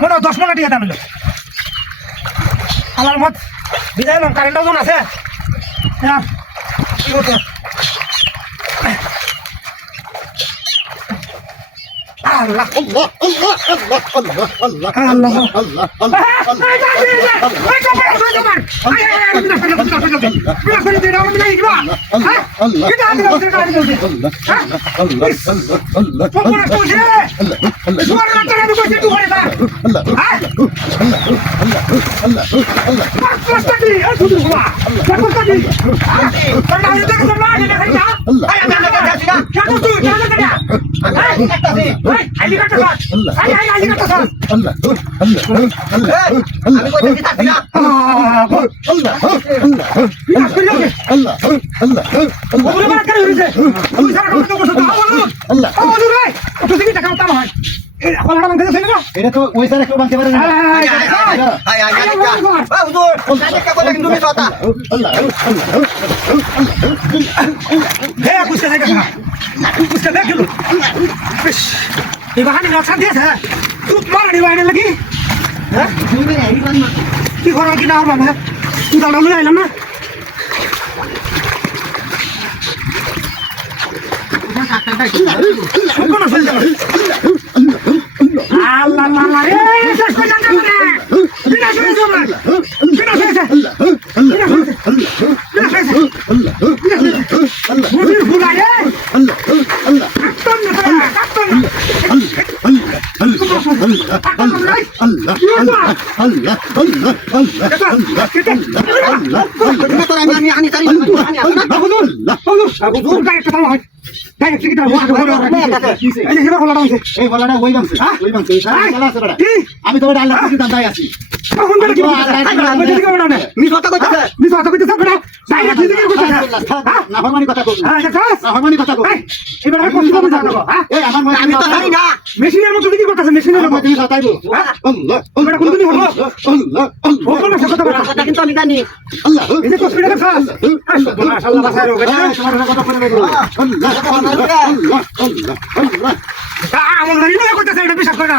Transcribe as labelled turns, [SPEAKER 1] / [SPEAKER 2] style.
[SPEAKER 1] মনে দশ মিনিট দিয়ে দাম আলার মত বিদায় কারেন্টও আছে হ্যাঁ কি করতে আল্লাহ।
[SPEAKER 2] এটা তো ওই স্যার একটু বানতে পারে না
[SPEAKER 1] হে পুষ্কা দেখ পুষ্কা দেখ ইস, এই বাহানি নকশা দিয়েছে হ্যাঁ? তুই তোমার আনি বাহানি লাগি হ্যাঁ? কি করবা কি না করবা তুই দাঁড়া আইলাম না? আল্লাহ আল্লাহ
[SPEAKER 2] আমি তোমার আল্লাহ আছি
[SPEAKER 1] টাইগার দিদি কি কথা
[SPEAKER 2] না হরমানি কথা কই হ্যাঁ
[SPEAKER 1] এটা কাজ
[SPEAKER 2] না হরমানি কথা কই
[SPEAKER 1] এবার আমি কষ্ট করে জানো হ্যাঁ
[SPEAKER 2] এই আমার মনে আমি তো জানি
[SPEAKER 3] না
[SPEAKER 1] মেশিনের মতো কি কথা মেশিনের মতো
[SPEAKER 2] তুমি সাতাইবো আল্লাহ
[SPEAKER 1] বিশ্বাস করে না